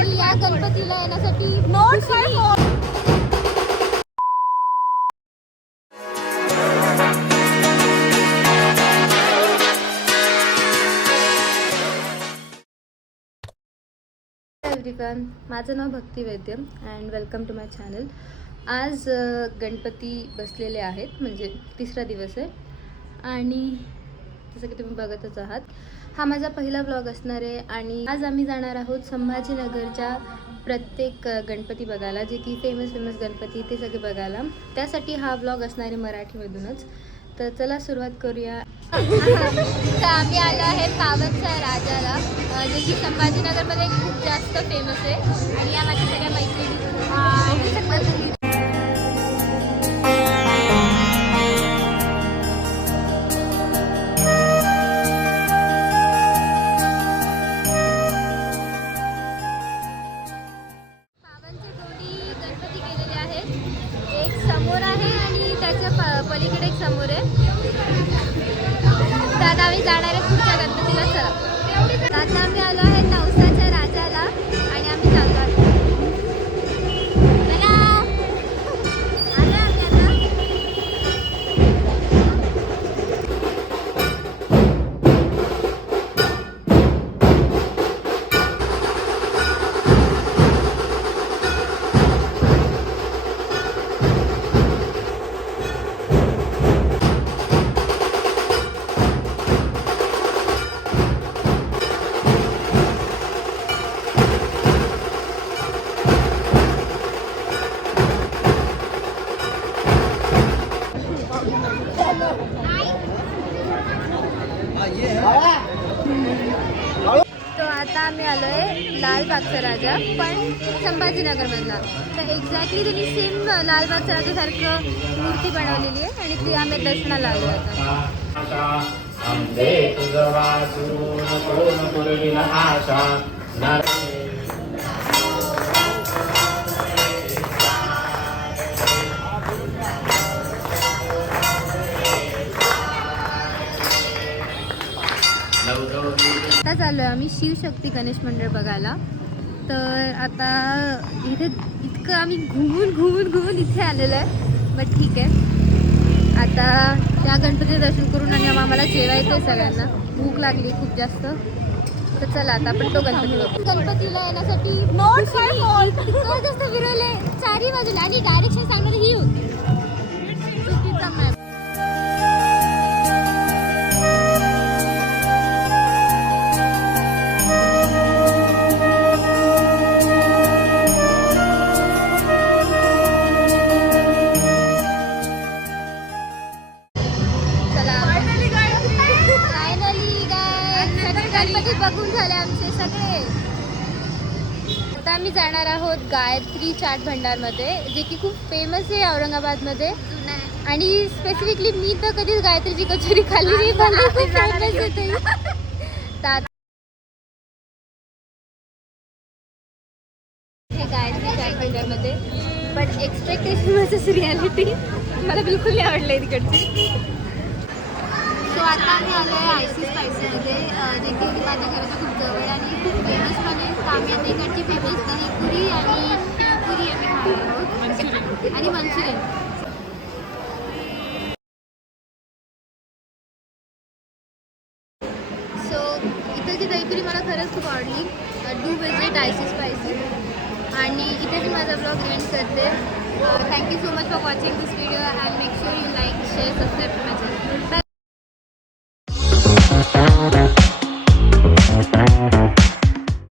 आणि या गणपतीला येण्यासाठी नोट फॉर एव्हरीवन, माझं नाव Bhakti Vaidya and welcome to my channel. आज गणपती बसलेले आहेत, म्हणजे तिसरा दिवस आहे आणि जसं की तुम्ही बघतच आहात, हा माझा पहिला व्लॉग असणार आहे. आणि आज आम्ही जाणार आहोत संभाजीनगरच्या प्रत्येक गणपती बघायला, जे की फेमस गणपती ते सगळे बघायला. त्यासाठी हा व्लॉग असणार आहे मराठीमधूनच. तर चला सुरुवात करूया. तर आम्ही आलो आहे पावनच्या राजाला, जे की संभाजीनगरमध्ये खूप जास्त फेमस आहे. आणि या माझ्या सगळ्या मैत्रिणी पावनचे दोन्ही गणपती गेलेले आहेत. एक समोर आहे आणि त्याच्या पलीकडे एक समोर आहे. तर आता आम्ही जाणार आहे पुढच्या गणपतीला. चला, आता आम्ही आलो आहे नवसाच्या राजाला आणि आम्ही चाललो आहे. तो आता आम्ही आलो आहे लालबागचा राजा, पण संभाजीनगरमधला. तर एक्झॅक्टली त्यांनी सेम लालबागच्या राजासारखं मूर्ती बनवलेली आहे आणि ती आम्ही दर्शनाला आलो आता. आता चाललो आहे आम्ही शिवशक्ती गणेश मंडळ बघायला. तर आता इथे इतकं आम्ही घुमून इथे आलेलो आहे. बट ठीक आहे, आता त्या गणपतीचं दर्शन करून आणि आम्हाला जेवायचं आहे. सगळ्यांना भूक लागली खूप जास्त. तर चला आता आपण तो गणपतीला येण्यासाठी नोट फॉर इतकं जास्त फिरवले चारही बाजूला आणि डायरेक्शन सांगणारी ही होती चुकीचा मॅप. गणपती बघून झाले आमचे सगळे. आता आम्ही जाणार आहोत गायत्री चाट भंडारमध्ये, जे की खूप फेमस आहे औरंगाबादमध्ये. आणि स्पेसिफिकली मी तर कधीच गायत्रीची कचोरी खाल्ली नाही, पण खूप फेमस आहे ते. गायत्री चाट भंडारमध्ये, पण एक्सपेक्टेशन वर्सेस रियालिटी मला बिलकुल नाही आवडलं तिकडची. सो आता आम्ही आलो आहे आयसी स्पायसीमध्ये, जे की माझ्या घराच्या खूप जवळ आणि खूप फेमस पण आहे. तर आम्ही आता इकडची फेमस दहीपुरी आणि शेवपुरी आम्ही खाणार आहोत आणि मंचुरियन. सो इथं दहीपुरी मला खरंच खूप आवडली. Do visit icy spicy. आणि इथेच माझा ब्लॉग एंड करते. Thank you so much for watching this video and make sure you like share subscribe to my channel.